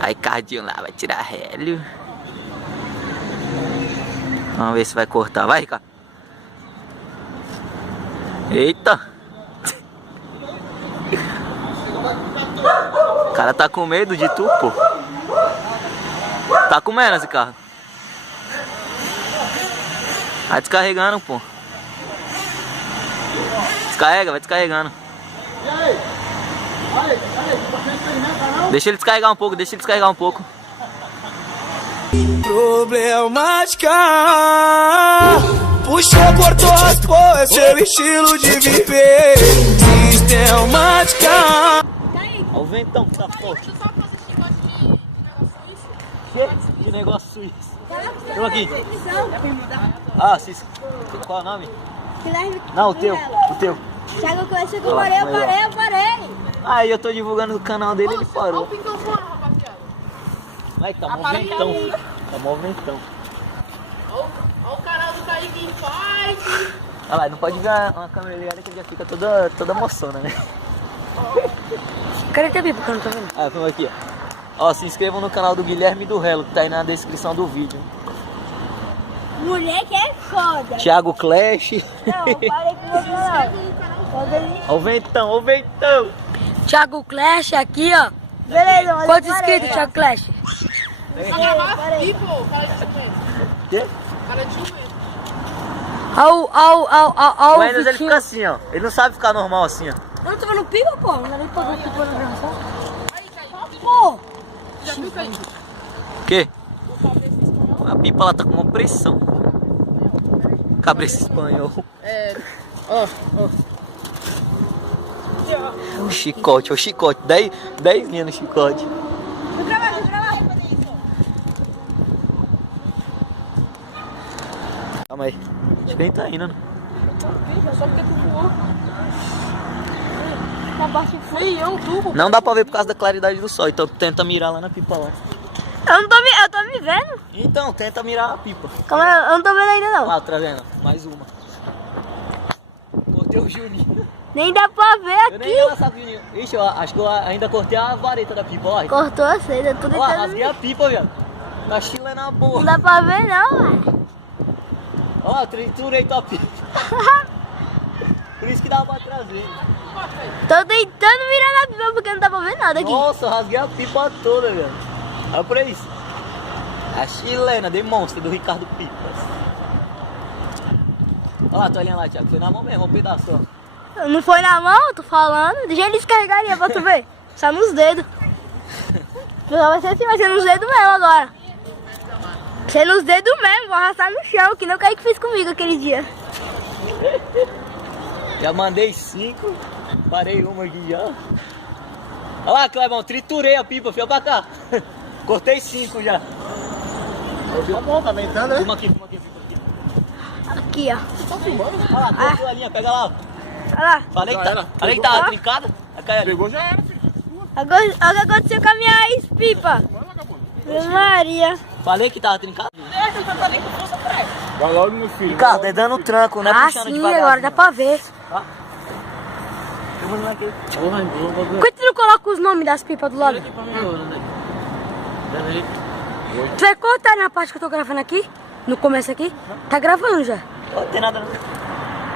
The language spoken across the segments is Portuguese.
Aí Cardinho lá vai tirar relo. Vamos ver se vai cortar. Vai, Ricardo. Eita. O cara tá com medo de tu, pô. Tá comendo esse carro. Vai descarregando, pô. Descarrega, vai descarregando. Deixa ele descarregar um pouco, deixa ele descarregar um pouco. Problemática. Puxou, cortou, raspou, é seu estilo de viver. Sistemática. Olha o ventão que tá forte. De negócio suíço. Eu aqui. Ah, sim. Qual é o nome? Não, o teu. O teu. Thiago, que eu parei. Aí eu tô divulgando o canal dele, ele parou. Vai, tá mó ventão. Tá mó ventão. Olha o canal do Kaike faz. Olha lá, não pode ver uma câmera ligada que ele já fica toda moçona, né? Cadê teu pipa que eu não tô vendo? Ah, vamos aqui, ó. Ó, se inscrevam no canal do Guilherme e do Relo, que tá aí na descrição do vídeo. Moleque é foda. Thiago Clash. Não, parei com o meu canal. Ó o ventão, ó o ventão. Thiago Clash aqui, ó. Beleza, mas quantos inscritos, Thiago Clash? Só gravar aqui, pô. O cara de 50. Quê? O cara de 50. O Enes, ele fica assim, ó. Ele não sabe ficar normal assim, ó. Eu não tô vendo pipa, pô. Não dá nem pra ver pipa na gravação. Pô. Já viu o Kaike? O quê? A pipa, ela tá com uma pressão. Cabeça espanhol. É. Ó. O chicote, o chicote. 10 linhas no chicote. Vou gravar. Calma aí. Acho que nem tá indo, né? Só porque tu voou. Tá baixo fui eu, tubo. Não dá pra ver por causa da claridade do sol, então tenta mirar lá na pipa lá. Eu tô me vendo. Então, tenta mirar a pipa. Calma aí, eu não tô vendo ainda não. Ah, tá vendo? Mais uma. Cortei o Juninho. Nem dá pra ver Eu nem aqui. ia lançar o Juninho. Ixi, eu acho que eu ainda cortei a vareta da pipa, ó. Cortou a seda, eu tô Ó, tentando. rasguei a pipa, velho. Tá chilena na boa. Não dá pra ver não, velho. Ó, triturei tua pipa. Por isso que dava pra trazer. Tô tentando virar na pipa porque não dá pra ver nada aqui. Nossa, eu rasguei a pipa toda, velho. Olha pra isso. A chilena, demonstra, do Ricardo Pipas. Olha lá a toalhinha lá, Thiago. Foi na mão mesmo, um pedaço, ó. Não foi na mão, tô falando. Deixa ele descarregaria pra tu ver. Só nos dedos. Vai ser assim, vai ser nos dedos mesmo agora. Ser nos dedos mesmo, vou arrastar no chão, que não o Kaique fez comigo aquele dia. Já mandei 5. Parei uma aqui já. Olha lá, Clebão, triturei a pipa, fia pra cá. Cortei 5 já. Tá bom, tá ventando, né? Filma aqui. Aqui, ó. Tá filmando? Olha lá, cortou a linha, pega lá. Olha lá. Falei que Já era. tá, falei que tava Ó. trincada. Vai cair ali. Pegou, já era, filho. Agora, olha o que aconteceu com a minha ex-pipa. Maria. Falei que tava trincado. Vai logo, meu filho. Ricardo, é dando tranco, né? Ah, Puxando sim, devagar. agora dá pra ver. Eu vou lá aqui. Por que tu não coloca os nomes das pipas do lado? Tu vai cortar na parte que eu tô gravando aqui? No começo aqui? Tá gravando já. Não tem nada não.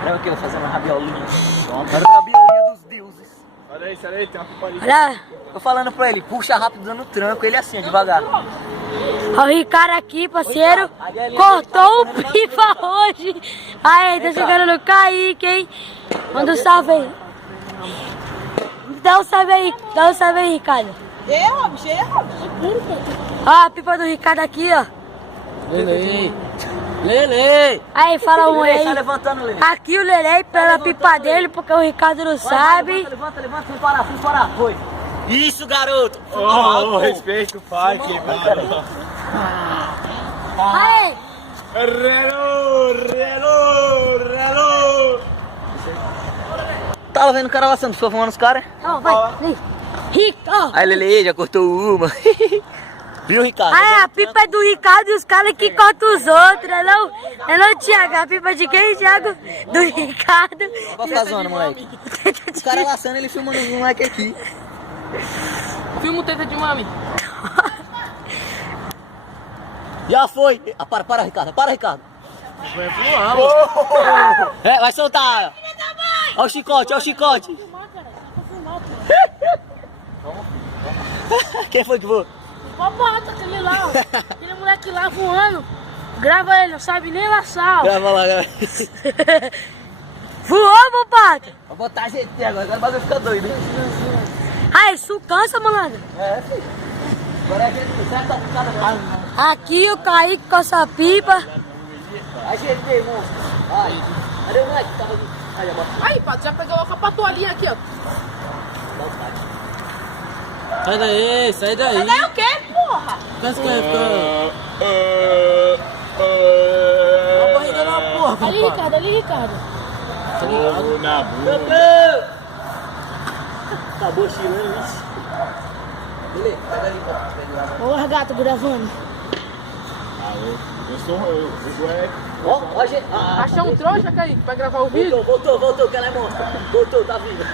Olha aqui, eu vou fazer uma rabiolinha. Uma rabiolinha dos deuses. Olha aí, tem uma pipa ali. Olha, Tô falando pra ele, puxa rápido dando tranco. Ele assim, ó, devagar. ó o Ricardo aqui, parceiro. Cortou o pipa hoje. Aí, tá chegando no Kaike, hein? Manda um salve aí. Dá um salve aí, Ricardo. Ó, a pipa do Ricardo aqui, ó. Lele! Aí, fala um Lele, aí. tá levantando, Lele. Aqui o Lelei pela pipa dele, porque o Ricardo não sabe. Levanta, fui parar, foi. Isso, garoto! Ô, respeito o pai, que mano. Aí, Relo. Tava vendo o cara laçando, só fumando os caras. ó, vai, vem. Ricardo. Aí, Lele, já cortou uma. Viu, Ricardo? Aí, a pipa é do Ricardo e os caras que cortam os outros, não? É não, Thiago? A pipa de quem, Thiago? Do Ricardo. Vai ficar zoando, moleque. Os caras laçando, ele filmando os moleques aqui. Filma o teta de mami. Já foi. Ah, para, Ricardo. Para, Ricardo. Vai pro alto. É, vai soltar. Olha o chicote, olha o chicote. Quem foi que voou? Ó, bota aquele lá, ó. Aquele moleque lá voando. Grava ele, não sabe nem laçar. Grava lá, grava. Voou, papai. Vou botar a GT agora o bagulho fica doido, hein? Ah, isso cansa, malandro. É, filho. Agora a gente certo a cada vez. Aqui o Kaique com essa pipa. A GT, monstro. Ai, cadê o moleque que tava ali? Aí, bota. Aí, Pato, já pegou logo a patolinha aqui, ó. Sai daí, sai daí. Mas daí o quê, porra? Cansa que vai ficar. A barriga na porra, Ali, Ricardo, ali, Ricardo. Na boca. Acabou tirando isso. Beleza, pega ali, Ô, largato, gravando. Eu Ó, a gente. Achou um trouxa, Kaique, pra gravar o vídeo? Voltou, que ela é monstro. Voltou, tá viva.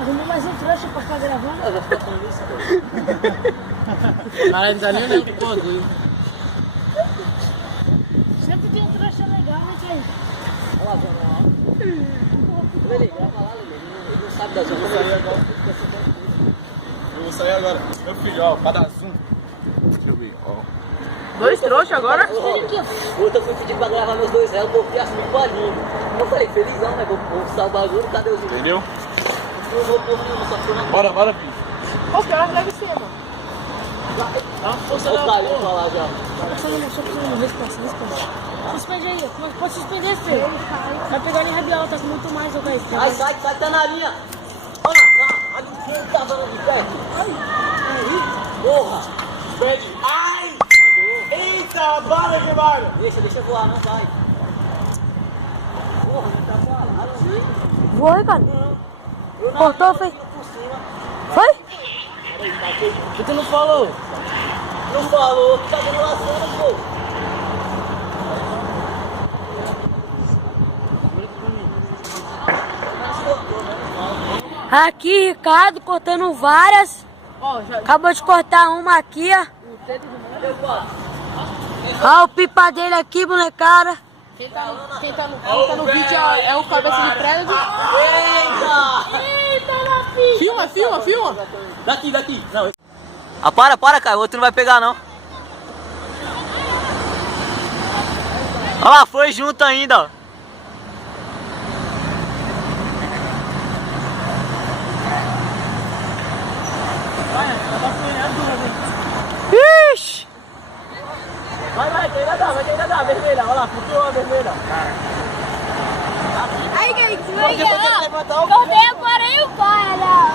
Arrumei mais um trouxa pra ficar gravando. Eu vou ficar falando isso, pô. Caralho, não tá nem olhando pro bagulho. Sempre tem um trouxa legal, né, Kaique? Olha lá, zona lá. Lele, grava lá, Lele. Ele não sabe da zona. Eu vou sair agora. Meu filho, ó, pra dar zoom. Deixa eu ver, ó. 2 trouxas agora? Outra fui pedir pra gravar meus 2 réus, porque assim, um bolinho. Eu falei, felizão, né? Vou usar o bagulho, cadê os vídeos? Entendeu? Eu vou pôr nenhuma, só ficou na Bora, filho. Qual que hora deve ser, mano? Dá uma força da porra. Vou falar já. Só resposta. Suspende aí, pode suspender, filho. Vai pegar nem rabiola, tá com muito mais, ô Kaique. Ai, sai, tá na linha. Olha lá, quem tá dando de perto? Porra. Ai! Eita, bala que bala! Deixa voar, não vai. Porra, não tá falado. Voou, Ricardo? Eu não Cortou, foi? por cima. Foi? Por que tu não falou? Não falou, que tá dando laçando, pô. Aqui, Ricardo, cortando várias. Ó, já... Acabou de cortar uma aqui, ó. O teta de mami. Ó o pipa dele aqui, molecada. Quem tá no vídeo é o cabeça de prédio. Eita! Filma. Daqui. Não. Ah, para, cara. O outro não vai pegar, não. Olha lá, foi junto ainda, ó. Ixi! Vai, que ainda dá, vermelha. Olha lá, flutuou a vermelha. Aí, Kaique, você vai ganhar. Cortei agora aí o cara.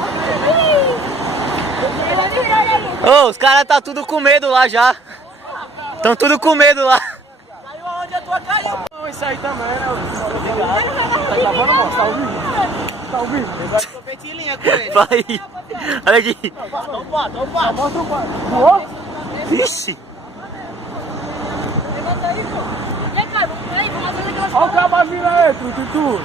Ô, os caras tá tudo com medo lá já. Tão tudo com medo lá. Caiu aonde a tua caiu? Não, isso aí também, né? Tá gravando, moço? Tá ouvindo? Eu competi em linha com ele. Vai. Olha aqui. Mostra o quadro. Vixe. Levanta aí, pô. E aí, cara, vamos fazer aquela... Olha o cabo vira aí, tu.